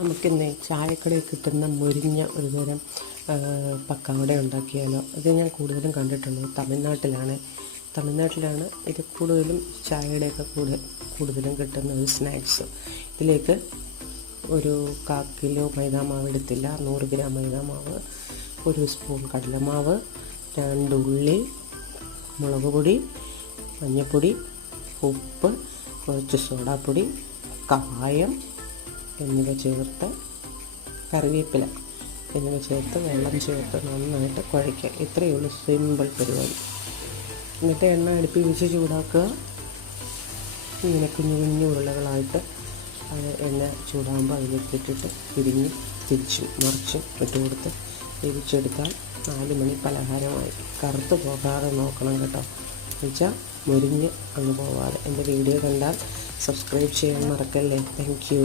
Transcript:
നമുക്കിന്ന് ചായക്കടയിൽ കിട്ടുന്ന മുരിഞ്ഞ ഒരു തരം പക്കാവട ഉണ്ടാക്കിയാലോ. ഇത് ഞാൻ കൂടുതലും കണ്ടിട്ടുള്ളത് തമിഴ്നാട്ടിലാണ് ഇത് കൂടുതലും ചായയുടെയൊക്കെ കൂടുതലും കിട്ടുന്ന ഒരു സ്നാക്സ്. ഇതിലേക്ക് ഒരു 1/4 കിലോ മൈദാമാവ് എടുത്തില്ല, 100 ഗ്രാം മൈദാമാവ്, 1 സ്പൂൺ കടലമാവ്, 2 ഉള്ളി, മുളക് പൊടി, മഞ്ഞൾപ്പൊടി, ഉപ്പ്, കുറച്ച് സോഡാപ്പൊടി, കായം എന്നിവ ചേർത്ത്, കറിവേപ്പില എന്നിവ ചേർത്ത് വെള്ളം ചേർത്ത് നന്നായിട്ട് കുഴയ്ക്കുക. ഇത്രയേ ഉള്ളൂ, സിമ്പിൾ പരിപാടി. എന്നിട്ട് എണ്ണ അടുപ്പിൽ വെച്ച് ചൂടാക്കുക. ഇങ്ങനെ കുഞ്ഞു കുഞ്ഞു ഉരുളകളായിട്ട് അത് എണ്ണ ചൂടാകുമ്പോൾ അതിലേക്ക് ഇട്ടിട്ട് തിരിച്ചും മറിച്ചും ഇട്ട് കൊടുത്ത് തിരിച്ചെടുത്താൽ 4 മണി പലഹാരമായി. കറുത്ത് പോകാതെ നോക്കണം കേട്ടോ, എന്നുവെച്ചാൽ മുരിഞ്ഞ് അങ്ങ് പോവാതെ. എൻ്റെ വീഡിയോ കണ്ടാൽ സബ്സ്ക്രൈബ് ചെയ്യാൻ മറക്കല്ലേ. Thank you.